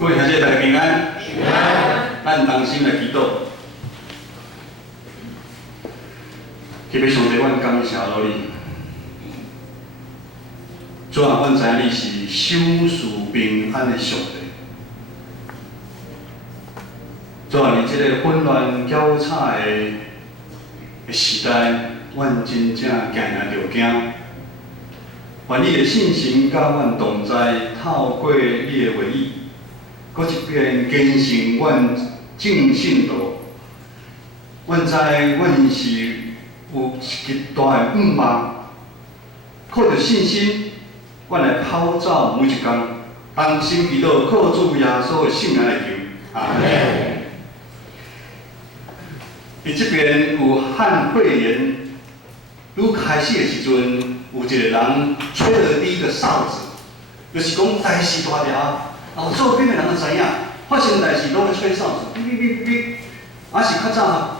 各位兄弟，大家平安。平安。咱同心来祈祷。特别上帝，阮感谢你。主啊，阮知影你是守事平安的上帝。主啊，伫这个混乱交叉的时代，阮真正行着惊。愿你的信心甲阮同在，透过你的话语。 搁一遍坚信阮正信道，阮知阮是有一极大的愿望，靠着信心，阮来跑走每一天，同心祈祷，靠主耶稣的圣名来求。阿门。伫这边有汉肺炎愈开始的时阵，有一个人吹了第一个哨子，就是讲代志大条。 后周边的人就知影，发生代志拢咧吹哨子，哔哔哔哔，还是较早，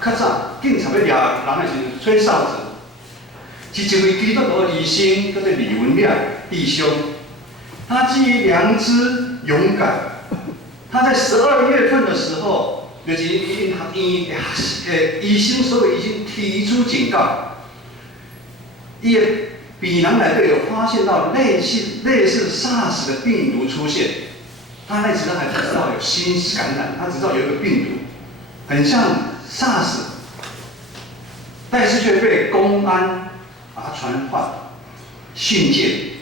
警察要抓人的时阵吹哨子。是一位基督徒医生，叫做李文亮弟兄，他基于良知、勇敢，他在12月份的时候，就是医生所有医生提出警告，伊的鼻囊内底有发现到类似 SARS 的病毒出现。 他那时候还不知道有新感染，他只知道有一个病毒，很像 SARS， 但是却被公安把它传唤、训诫，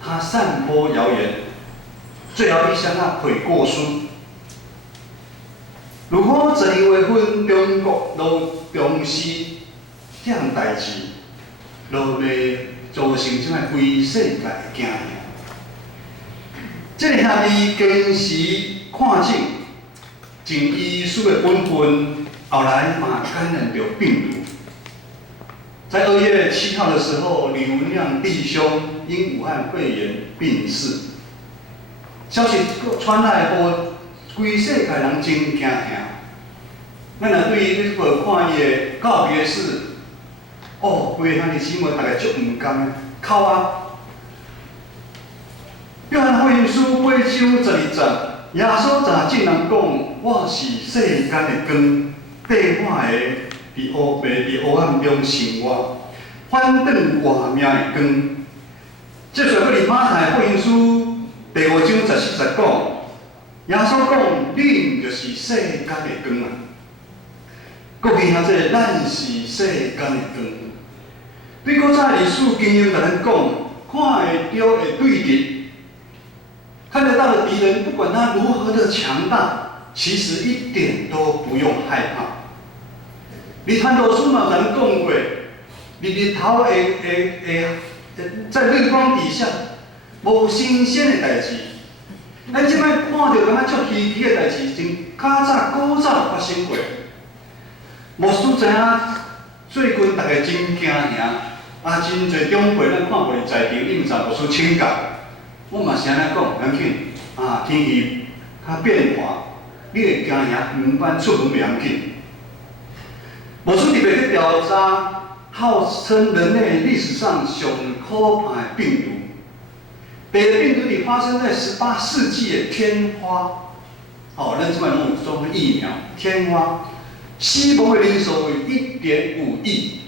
他散播谣言，最后伊向他悔过书。如果12月份中国都重视这样代志，就会造成这样规世界的惊吓。 这个兄弟坚持看诊，尽医师的本分，后来嘛感染着病毒。在2月7号的时候，李文亮弟兄因武汉肺炎病逝。消息传来后，规世界人真惊吓。咱若对于这个看伊的告别式，规个兄弟姊妹大家足唔甘的，哭啊！ 约翰福音书8章12节，耶稣曾竟然讲：“我是世间的光，带我的伫黑暗中生活，反转活命的光。”接着，伫马太福音书第5章14节讲，耶稣讲：“恁就是世间的光啊！”国语下这咱是世间的光。对古早历史经验，甲咱讲，看会到会对立。 看得到的敌人，不管他如何的强大，其实一点都不用害怕。你传道书嘛，咱讲过，日头在日光底下，无新鲜的代志。咱即摆看到敢若足稀奇的代志，真古早发生过。牧师知影，最近大家真惊吓，真侪长辈咱看过伫在场，因查牧师请教。 我嘛是安尼讲，要紧天气较变化，你会惊吓，唔管出门袂要紧。牧师特别去调查，号称人类历史上上可怕的病毒。第一个病毒发生在18世纪的天花，咱即摆拢有种疫苗，天花死亡的人数为1.5亿。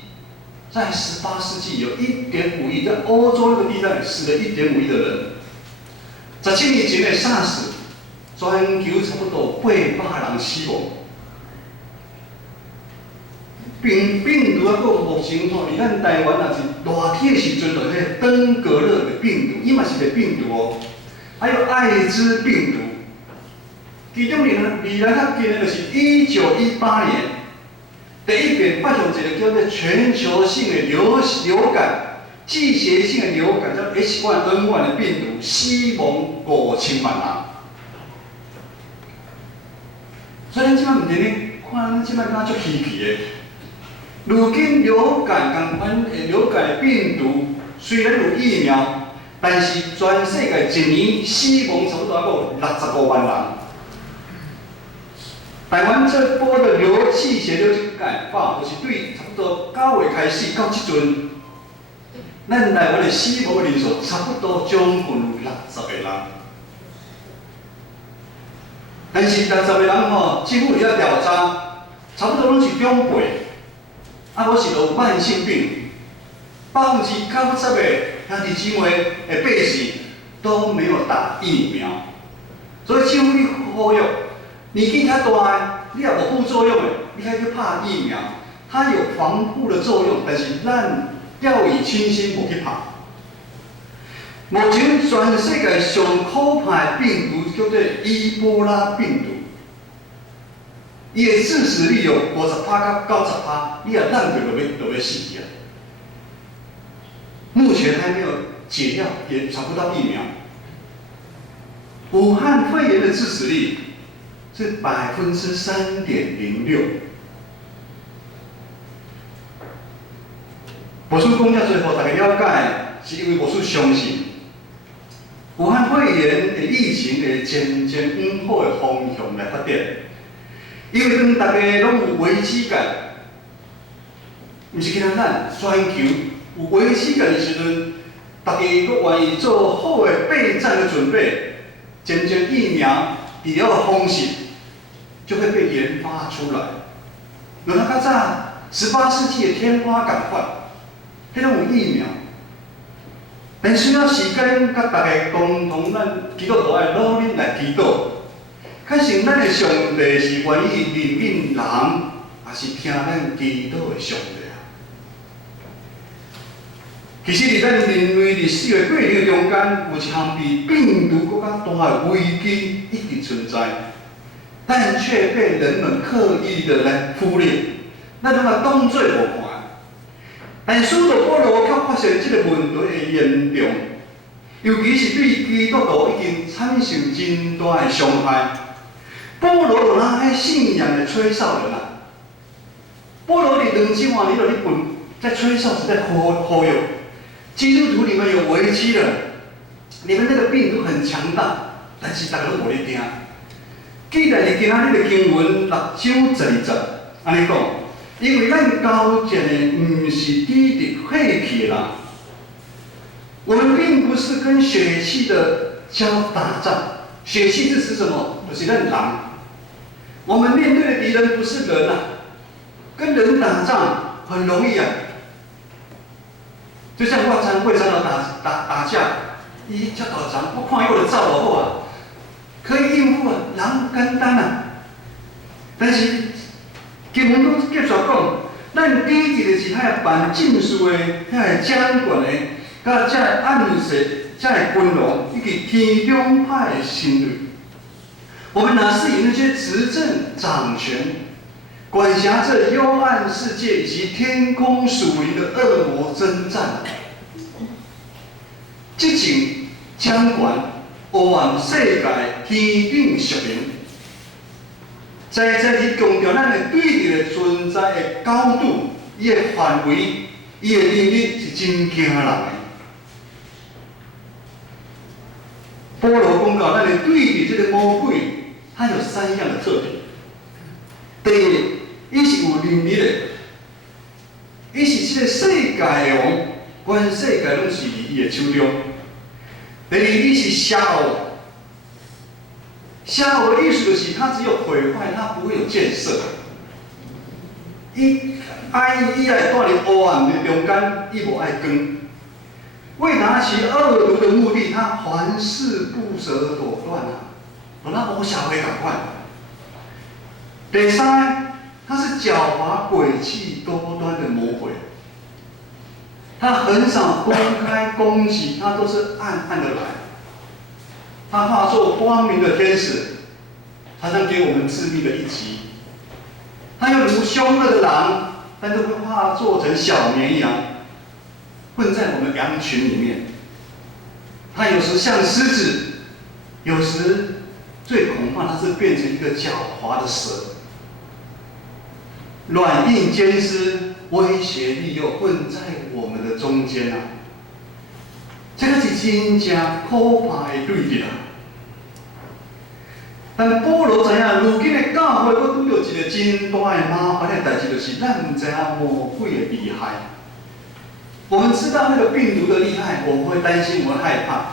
在18世纪有1.5亿，在欧洲那个地带死了1.5亿的人。 17年前的 SARS， 全球差不多800人死亡。病毒啊，个目前吼，伫咱台湾也是热天的时阵，就迄登革热的病毒，伊嘛是个病毒哦。还有艾滋病毒，其中离咱较近的就是1918年，第一遍发现一个叫做全球性的流感。 季节性的流感叫 H1N1 的病毒，死亡5000万人。所以咱即摆毋是咧看，咱即摆敢足稀奇的。如今流感共款的流感的病毒，虽然有疫苗，但是全世界一年死亡差不多还有65万人。台湾这波的季节流感化，就是对差不多9月开始到即阵。 咱台湾的死亡人数差不多将近60个人，但是60个人吼，政府伫遐调查，差不多拢是中辈，啊，无是有慢性病，90%的兄弟姊妹的百姓都没有打疫苗，所以政府你呼吁，年纪较大的，你也无副作用的，你还去拍疫苗，它有防护的作用，但是咱掉以轻心无去拍。目前全世界上可怕的病毒叫做伊波拉病毒，伊的致死率有50%到90%，你也烂着就要死啊！目前还没有解药，也找不到疫苗。武汉肺炎的致死率是3.06%。无需讲遮最后大家了解，是因为无需相信。武汉肺炎的疫情会渐渐往好的方向来发展，因为当大家拢有危机感，毋是单咱全球有危机感的时阵，大家都愿意做好的备战的准备，渐渐疫苗治疗的方式就会被研发出来。就像较早18世纪的天花感患，迄种有疫苗。但需要时间，甲大家共同咱基督徒爱努力来祈祷。确实，咱的上帝是愿意怜悯人，也是听咱祈祷的上帝啊。其实，伫咱人类历史的过程中间，有一项比病毒更加大的危机一直存在，但却被人们刻意的来忽略，咱拢啊当作无看。但使徒保罗却发现这个问题的严重，尤其是对基督徒已经产生真大的伤害。保罗就拿迄信仰的吹哨人啊，保罗伫2000多年就咧在吹哨，是在呼吁基督徒你们有危机了，你们那个病毒很强大，但是大家都无咧听。既然是今仔日的经文6章12节，安尼讲。因为咱交战的不是抵着血气的人，我们并不是跟血气的打仗。血气是指什么？就是咱人。我们面对的敌人不是人啊，跟人打仗很容易啊。就像我常打架，伊遮大仗，我看伊我就走就好啊，可以应付啊，人简单啊。但是经文都继续讲，咱抵制的是遐办政事的、遐掌权的，甲遮暗势、遮军容，以及天中派的新锐。我们哪是与那些执政掌权、管辖着幽暗世界以及天空属灵的恶魔征战？这种掌权、黑暗世界天顶属灵。在是强调咱的对立的存在的高度，伊的范围，伊的能力是真惊人的。保罗讲到，咱的对立这个魔鬼，它有3样的特点。第一，伊是有能力的，伊是这个世界的王，全世界拢是伫伊的手中。第二，伊是邪恶。邪恶的意思就是，它只有毁坏，它不会有建设。伊爱带入黑暗的中间，伊无爱光。为达其恶毒的目的，他凡事不择手段啊，和那魔小鬼赶快。第三，他是狡猾、诡计、多端的魔鬼。他很少公开攻击，他都是暗暗的来。他化作光明的天使，他将给我们致命的一击。他又如凶恶的狼，但是会化作成小绵羊，混在我们羊群里面。他有时像狮子，有时最恐怕他是变成一个狡猾的蛇，软硬兼施，威胁利诱混在我们的中间啊！这个是真正可怕的对立啊！但保罗知影，如今的教会佫拄到一个真大的麻烦的代志，就是咱唔知影魔鬼的厉害。我们知道那个病毒的厉害，我们会担心，我们会害怕。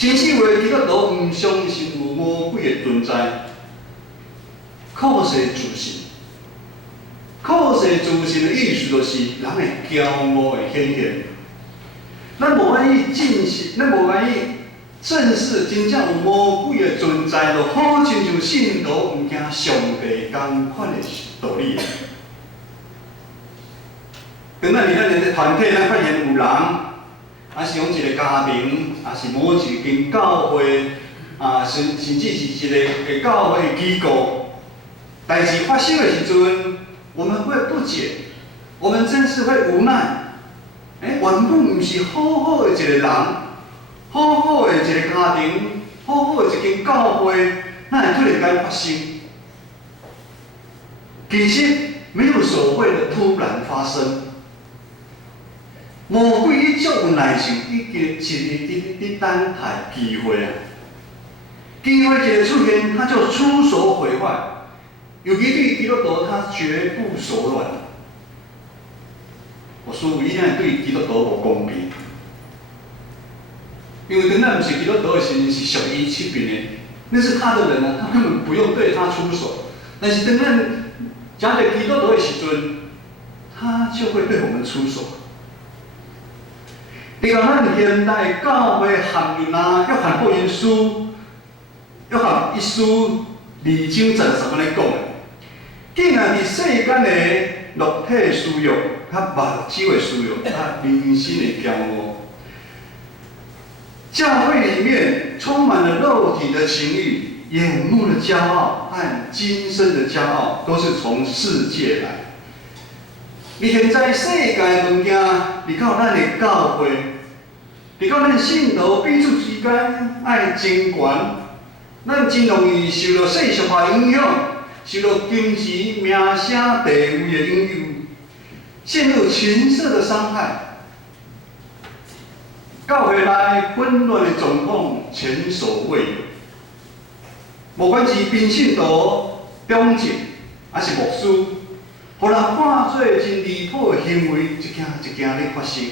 真正话，基督徒唔相信有魔鬼的存在，靠势自信。靠势自信的意思就是人的骄傲的显现。咱无愿意正视，咱无愿意正视真正有魔鬼的存在，就好亲像信徒唔惊上帝同款的道理。当咱伫咱的团体，咱发现有人，还是讲一个家庭，还是某一间教会，甚至是一个教会的机构，代志发生的时阵，我们会不解，我们真是会无奈。原本不是好好的一个人，好好的一个家庭，好好的一间教会，哪会突然间发生？其实没有所谓的突然发生。魔鬼伊足有耐性，已经一直等待机会啊！机会一个出现，他就出手毁坏。尤其对基督徒，他绝不手软。我说伊那对基督徒无公平，因为当咱不是基督徒的时候，是属于欺骗的，那是他的人啊，他根本不用对他出手。但是当咱讲到基督徒的时阵，他就会对我们出手。你讲咱现代教会含入约翰福音书，约翰一书2章13咧讲的，竟然伫世间的肉体需要、较目睭的需要、较人心的骄傲，教会里面充满了肉体的情欲、眼目的骄傲和今生的骄傲，都是从世界来。你现在世界的物件，你到咱的教会，你到咱信徒彼此之间爱争权，咱真容易受到世俗化影响，受到金钱、名声、地位的影响，陷入情色的伤害。教会内混乱的状况前所未有，无管是平信徒、中职还是牧师，互人看做真离谱的行为，一件一件咧发生。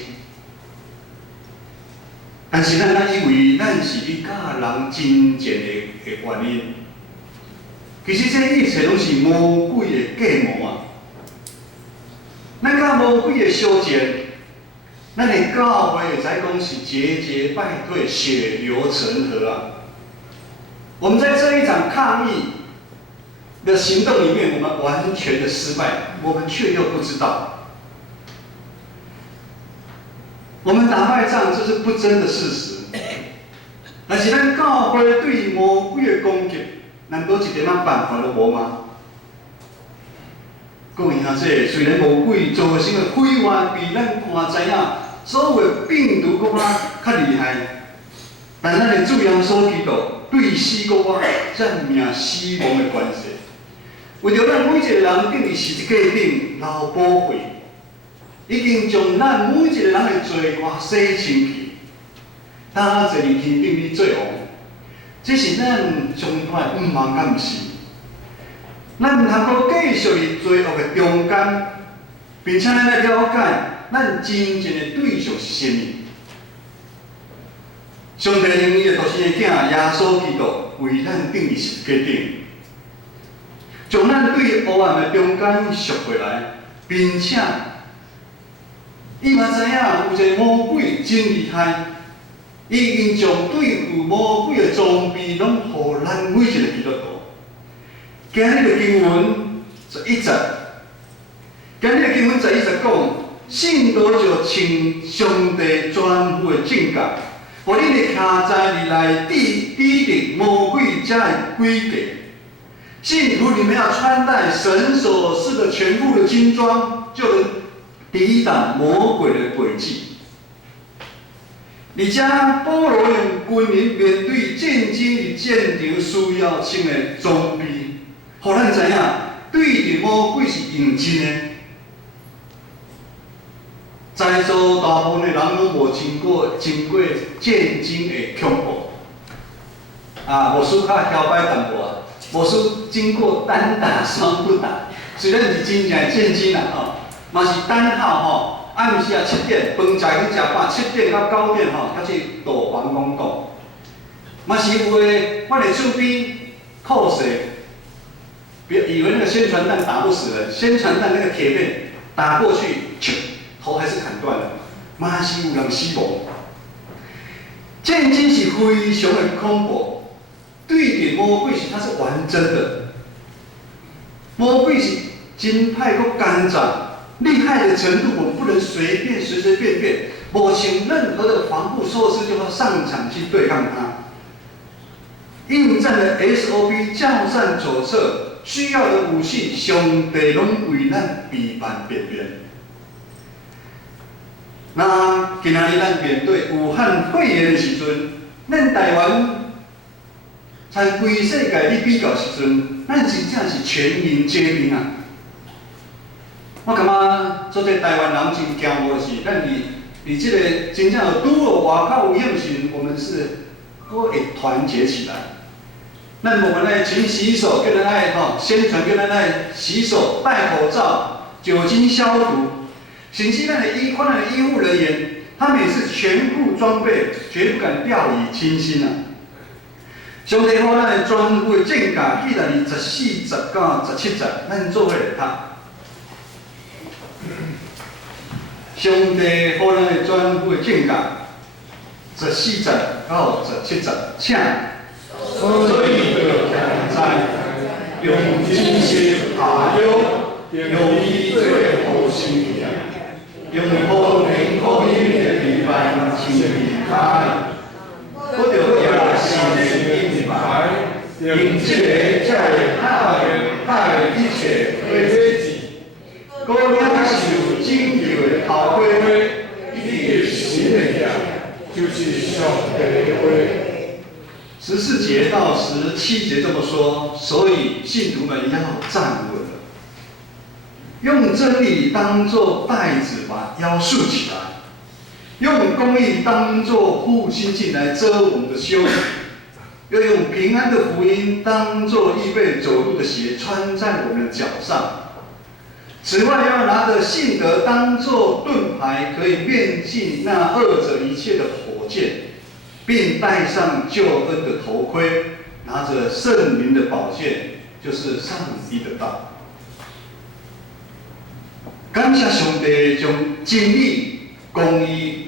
但是咱以为咱是去教人真正的原因，其实这一切拢是魔鬼的计谋啊！咱甲魔鬼的相见，咱的教会会使讲是节节败退、血流成河啊！我们在这一场抗议的行动里面，我们完全的失败，我们却又不知道。我们打败仗，这是不争的事实。但是咱教会对魔鬼的攻击，难道一点办法都无吗？各位兄弟，虽然魔鬼造成的毁坏比咱看知影所有的病毒搁较厉害，但咱的主耶稣基督对死搁占命死亡的关系，为着咱每一个人等于是一架顶老宝贵。已经将咱每一个人的罪过洗清去，担坐伫天顶里做王。这是咱上派毋茫敢毋是？咱毋通阁继续伫罪恶的中间，并且咱来了解咱真正的对象是甚物。上帝用伊的独生的囝耶稣基督为咱定义是决定，将咱对黑暗的中间赎回来，并且。伊嘛知影有一个魔鬼真厉害，伊已经将对付魔鬼的装备拢互咱每一个基督徒。今日的经文11节，今日的经文11节讲，信徒就请上帝全副的正觉，互恁会徛在你内抵敌魔鬼才会归给。信徒你们要穿戴神所赐的全副的军装，就能抵挡魔鬼的诡计。而且保罗用军人面对战争与战场需要穿的装备，互咱知影对着魔鬼是用真的。在座大部分的人拢无经过战争的恐怖，无输较摇摆淡薄啊，无输经过单打双不打，虽然是真正的战争啦吼。嘛是等候吼，暗时7点，饭菜去食饱，7点到9点吼，才去导防广告。嘛是有诶，我哋手边扣死，别以为那个宣传弹打不死人，宣传弹那个铁片打过去，头还是砍断了，嘛是有人死亡。战争是非常的恐怖，对敌魔鬼是它是完整的，魔鬼是真歹个干仗，厉害的程度我们不能随便，无请任何的防护措施就要上场去对抗它。应战的 SOP 教战手册需要的武器，上帝拢为咱备办便便。那今仔日咱面对武汉肺炎的时阵，咱台湾参规世界你比较时阵，咱真正是全民皆兵啊！我感觉做这台湾人真骄傲的是，咱伫这个真正有拄有外口有影时，我们是都会团结起来。咱我们来勤洗手，跟人爱宣传，跟人爱洗手、戴口罩、酒精消毒。甚至咱的医护人员，他们也是全副装备，绝不敢掉以轻心啊！上帝好，咱的全部的正假，记得14、19、17节，咱做伙来读。上帝好，咱的全部的正假，14节到17节，请。所以要在用精心下药，用以最后心意。用好灵福音的礼拜清理开，我着也是明白，用这个才会害一切危机。我领受拯救的头盔，你的心的呀，就是上帝的话。14节到17节这么说，所以信徒们要站稳了。用真理当作带子把腰束起来，用公义当作护心镜来遮我们的羞耻，要用平安的福音当作预备走路的鞋穿在我们的脚上。此外，要拿着信德当作盾牌，可以面尽那恶者一切的火箭，并戴上救恩的头盔，拿着圣灵的宝剑，就是上帝的道。感谢上帝将真理、公义、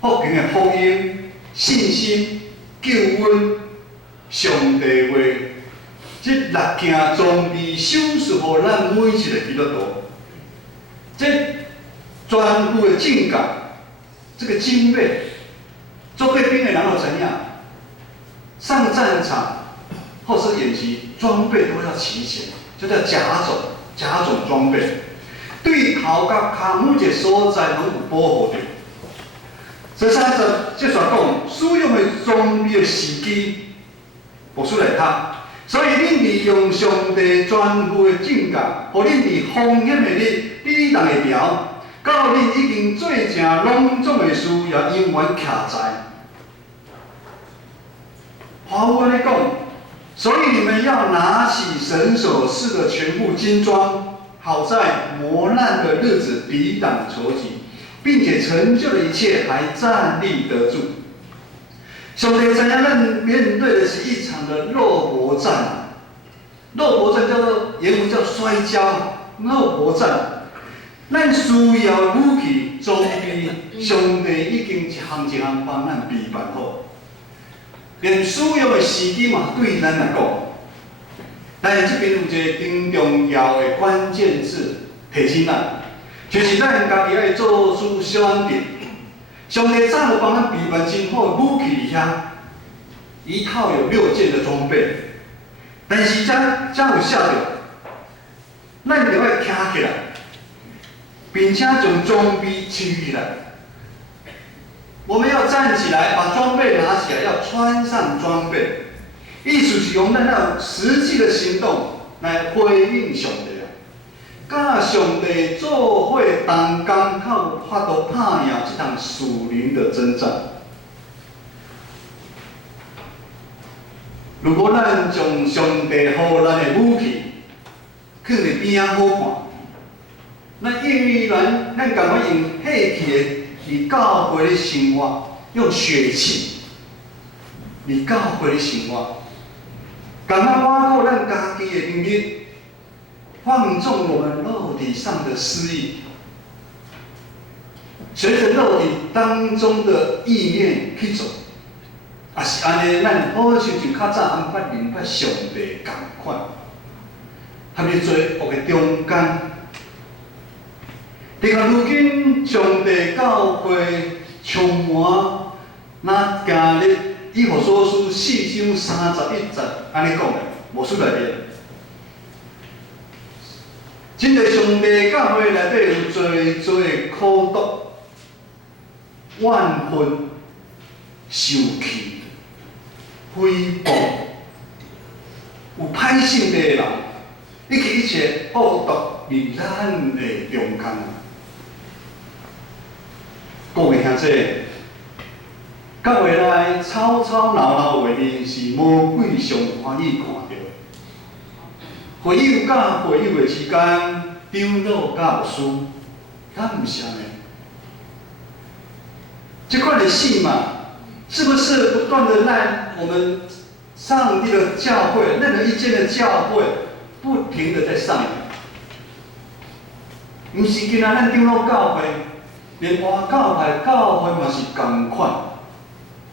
福音的福音、信心、救恩、上帝话，这6件装备手术给咱每一个基督徒。这全部的正感，这个精锐，做贵兵的人又怎样？上战场或是演习，装备都要齐全，就叫甲种装备。对头甲骹每一个所在拢有保护着。所以30节说讲，使用的装备的时机，无出来读。所以恁利用上帝全部的正教，互恁伫风险的日，你当会调，到恁已经做成隆重的事，也永远徛在。华文来讲，所以你们要拿起神所赐的全部金装。好在磨难的日子抵挡仇敌，并且成就的一切还站立得住。兄弟，怎样咱面对的是一场的肉搏战？肉搏战叫做原文叫摔跤，肉搏战。咱需要武器装备，兄弟已经一项帮咱备办好，连使用的时机嘛，对咱来讲。但是这边有一个更重要的关键字提醒咱，就是咱家己爱做出选择。上帝早有帮咱备办真好的武器遐，一套有6件的装备，但是才有写着，咱就要站起来，并且将装备取起来。我们要站起来，把装备拿起来，要穿上装备。意思是用咱要实际的行动来回应上帝啊！甲上帝做伙同工，靠法度拍赢这场属灵的征战。如果咱将上帝予咱的武器放伫边仔好看，那依然咱赶快用血气的伫教会的生活，用血气。伫教会的生活，敢若挖过咱家己的能力，放纵我们肉体上的私欲，随着肉体当中的意念去做，也是安尼，咱好像就较早安捌明白上帝同款，含伫做恶的中间。到如今，上帝教会充满，那今日以弗所书4章31节安尼讲的，无出来面。真个上帝教会内底有做的苦毒、怨恨、受气、诽谤，有歹性地的人，以及一切恶毒伫咱的中间。各位兄弟，教会内吵吵闹闹的画面是魔鬼上欢喜看到的。会友甲会友的之间，长老甲牧师，敢毋是安尼？这款的戏码，是不是不断的让我们上帝的教会、任何一间的教会，不停的在上演？毋是仅咱长老教会。连外教派教会嘛是同款，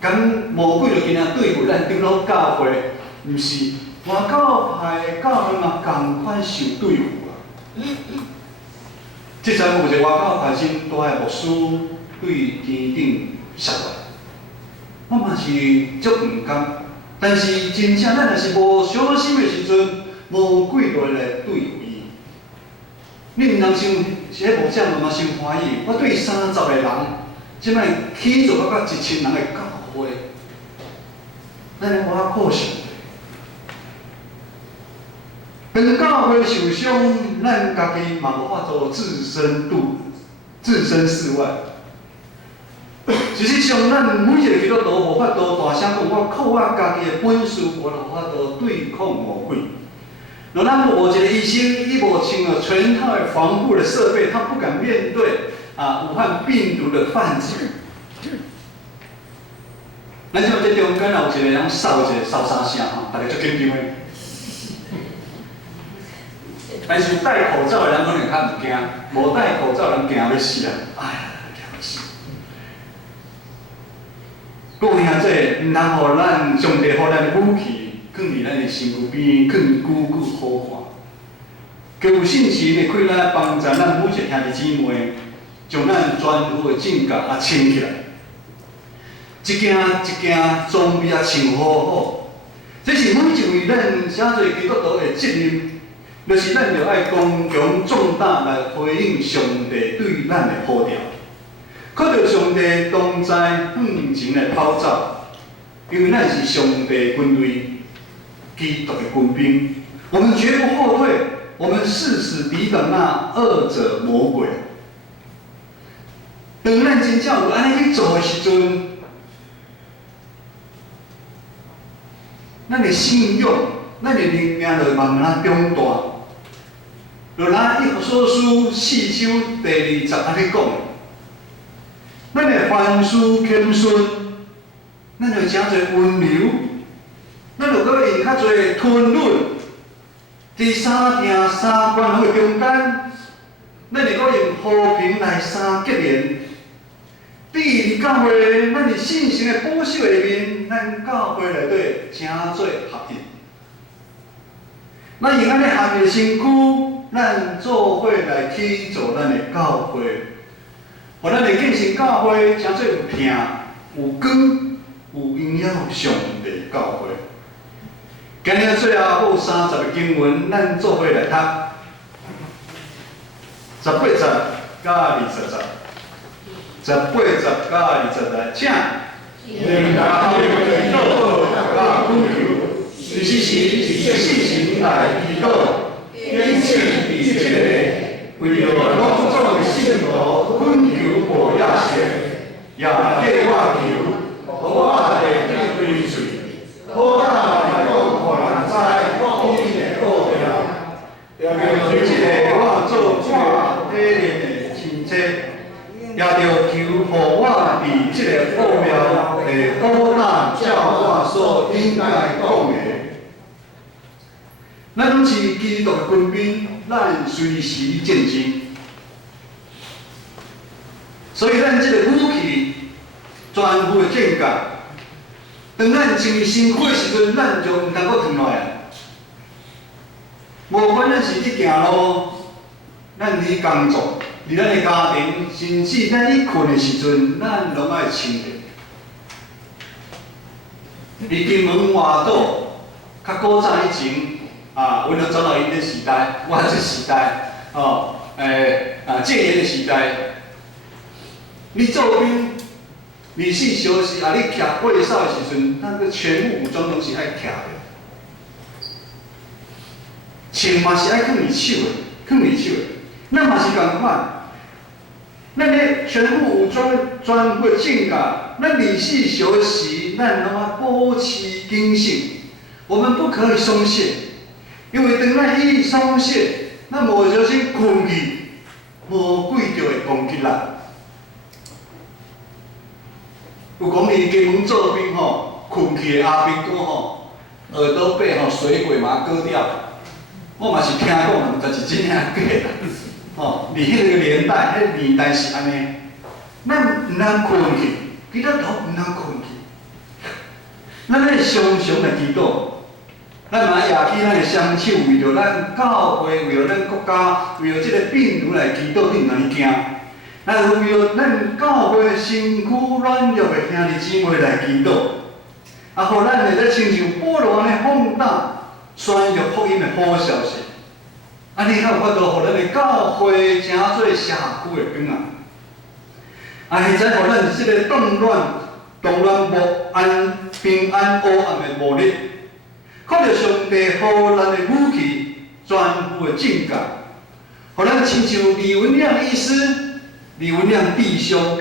咁魔鬼就今仔对付咱长老教会，毋是外教派的教会嘛同款受对付啊。即阵有一个外教派真大的牧师对天顶摔来，我嘛是足毋甘，但是真正咱若是无小心的时阵，魔鬼就会来对付伊。你毋通想，是迄牧者嘛伤欢喜。我对30个人，即摆起做到1000人的教会，咱咧我靠上帝。当教会受伤，咱家己嘛无法度置身事外。事实上，咱每一个基督徒无法度大声讲，我靠我家己的本事，我无法度对抗魔鬼。若咱无一个医生，伊无穿了全套的防护的设备，他不敢面对武汉病毒的泛指。咱像这中间有一个人扫三声大家足紧张的。但是戴口罩的人可能较毋惊，无戴口罩的人惊要死啊！哎呀，惊要死！各位兄弟，毋通互咱上帝互咱的武器。放伫咱的身躯边，放久久好看。求有信心的开咱帮助咱每一个兄弟姊妹，将咱全副的正甲穿起来，一件一件装备穿好好。这是每一位咱写做基督徒的责任，就是咱着爱刚强壮胆来回应上帝对咱的呼召，靠着上帝同在向前来跑走，因为咱是上帝军队。基督的军兵，我们绝不后退，我们誓死抵挡那恶者魔鬼。当咱真正有安尼去做的时阵，咱的信仰、咱的能量就慢慢长大。就拿以弗所书4章第20节安尼讲，咱的凡事谦顺，咱就诚侪温柔。咱就搁用较侪吞忍，伫三听三关好中间，咱会搁用和平来相结连。第二教会，咱伫信心的保守下面，咱教会内底诚做合一。咱用安尼合一的身躯，咱做伙来起造咱的教会，互咱的建成教会诚做有听、有光、有营养上帝教会。今日最后30个经文，咱做伙来读18节甲20节，18节甲20节来请。愿大家祈祷甲恳求，时时信心来祈祷，坚持一切，为着拢总的信徒恳求无亚些，也替我求，互我的对嘴，好大。就即个我做看体验的亲戚，也着求互我伫即个奥妙的好大教化所应该讲的。咱拢是基督的军兵，咱随时战争。所以咱这个武器全部的剑架，当咱成为辛苦的时阵，咱就唔通搁停落来。无管咱是伫行路，咱伫工作，伫咱的家庭，甚至咱伫困的时阵，咱拢爱清洁。伫金门外岛，较古早以前。为了转到因的时代，我这时代，戒严的时代，你做兵24小时，你徛卫哨的时阵，咱个全副武装拢是爱徛的，穿嘛是爱放二手的，放二手的，咱嘛是共款，咱咧全副武装全部正甲，咱24小时，咱拢要保持警醒，我们不可以松懈。因为当咱一松懈，咱无小心困去，魔鬼就会攻击咱。有讲伫金门做兵吼，困去的阿兵哥吼，耳朵背吼水鬼嘛割掉。我嘛是听讲，但是真正假啦。吼，伫迄个年代，迄年代是安尼，咱毋通困去，基督徒毋通困去，咱咧常常来祈祷。咱嘛亚起咱的双手，为着咱教会，为着咱国家，为着这个病毒来祈祷，你毋通惊。咱为着咱教会身躯软弱的兄弟姊妹来祈祷，互咱会当亲像保罗安尼放胆宣扬福音的好消息。安尼才有法度，互咱的教会成做社区的根啊！现在互咱这个动乱无安、平安黑暗的无力。靠着上帝予咱的武器，全部的正甲，互咱亲像李文亮医师、李文亮弟兄，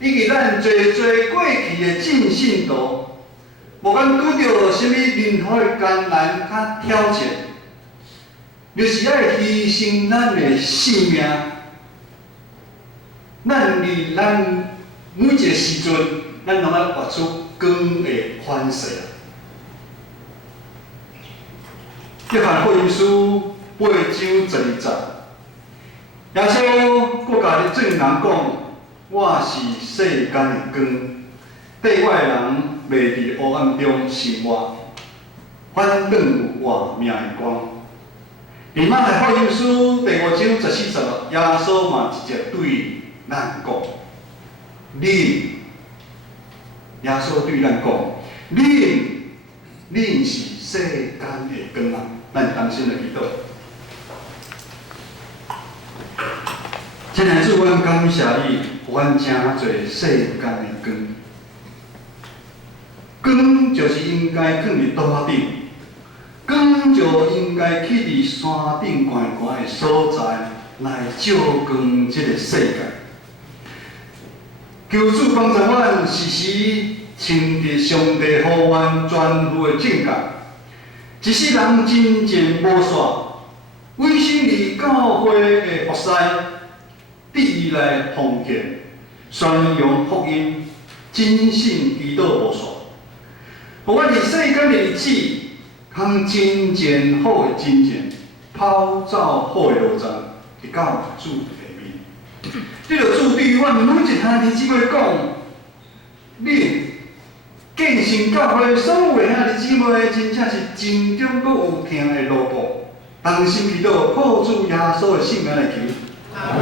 以及咱侪过去的正信徒，无管拄着什么任何的艰难甲挑战，就是爱牺牲咱的性命。咱伫咱每一个时阵，咱拢要活出光的反射。约翰福音书8章12节，耶稣佫家己证人讲：我是世间的光，缀我的人袂伫黑暗中生活，反倒有活命的光。伫马太福音书第5章14节，耶稣嘛直接对咱讲：恁，耶稣对咱讲：恁是世间的光啊！咱当心来祈祷。亲爱的主，阮感谢你，阮真侪世间的光。光就是应该放伫刀仔顶，光就应该去伫山顶悬悬的所在来照光这个世界。求主帮助阮时时亲伫上帝呼唤全副的正觉。一世人真正无煞，委身伫教会的服侍，伫伊来奉献，宣扬福音，真信基督无煞。互阮伫世间的日子，通真正好的真正，跑走好的路程，会到主的面。这就主对阮每一兄弟姊妹讲，你。建成教会所有的兄弟姊妹，真正是真中佫有听的路步。同心祈祷，靠主耶稣的圣名来求。阿门。